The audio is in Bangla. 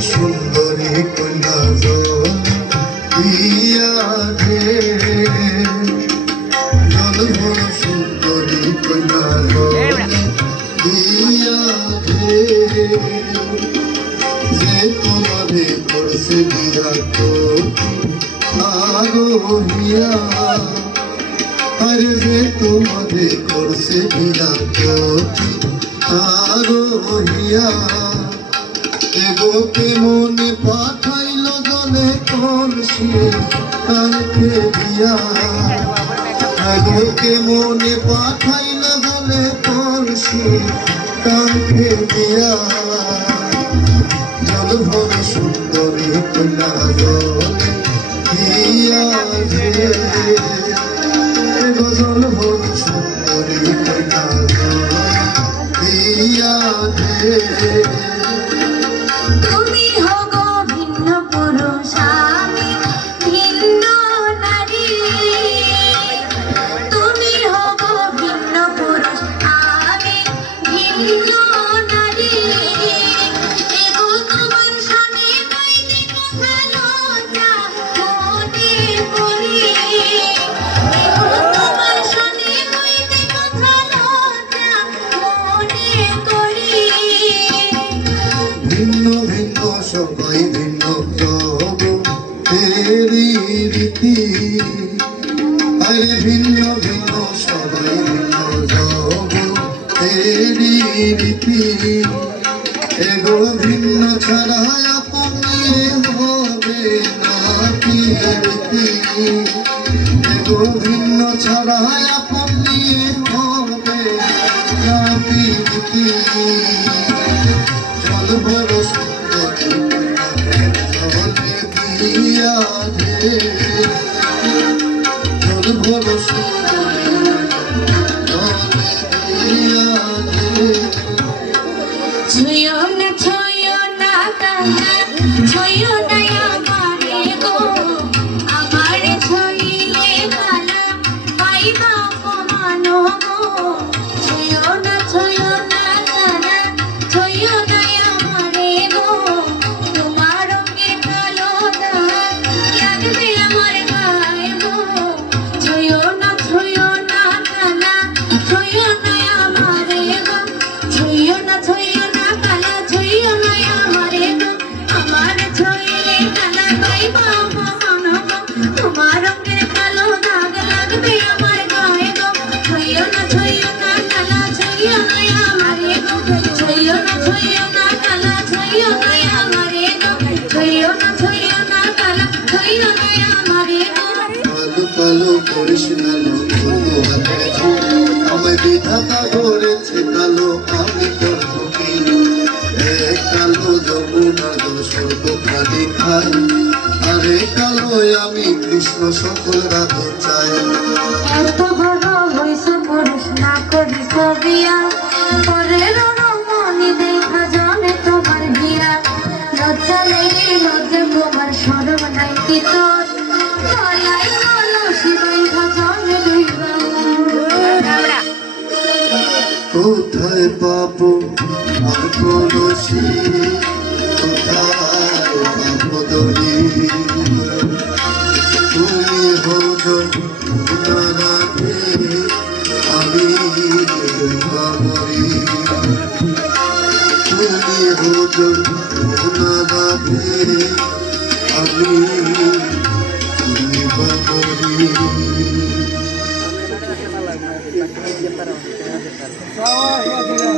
সুন্দরী কন্যা দিয়া রে জল ভর সুন্দরী কন্যা দিয়া রে যে তোমারে করছে বিরাট আরোহিয়া, আরে যে তোমারে করছে বিরাট আরোহিয়া। এগোকে মনে পাঠাইল জলে কলসি কালকে দিয়া এগোকে মনে পাঠাইল জলে কলসি কালকে দিয়া জল ভর সুন্দরী কন্যা গজল ভর সুন্দরী কন্যা দিয়া সবাই ভিন্ন তেরি রীতি। আরে ভিন্ন ভিন্ন সবাই ভিন্ন জগ তেরি রীতি এগো ভিন্ন ছাড়া আপনি হবে না কি রীতি এগো ভিন্ন ছাড়া আপনি হবে না কি রীতি ভর সুন্দরী ছুঁয়ো ছুঁয়ো না ছুঁয়ো না কালা ছুঁয়ো না আমারে। গো কালো করিস না বন্ধু হাতে। আমায় বিধাতা করেছে কালো আমি করব কি এক কালো যমুনা সর্ব খালি খাই। আরে কালো আমি কৃষ্ণ সকল রাত চাই। এত বড় হইছ পুরুষ না করিস বিয়া পরের কোথায় পাবো? কলসি কোথায় পাবো তুমি হজন রাধে আমি বাবরি তুমি হজন রাধে আমি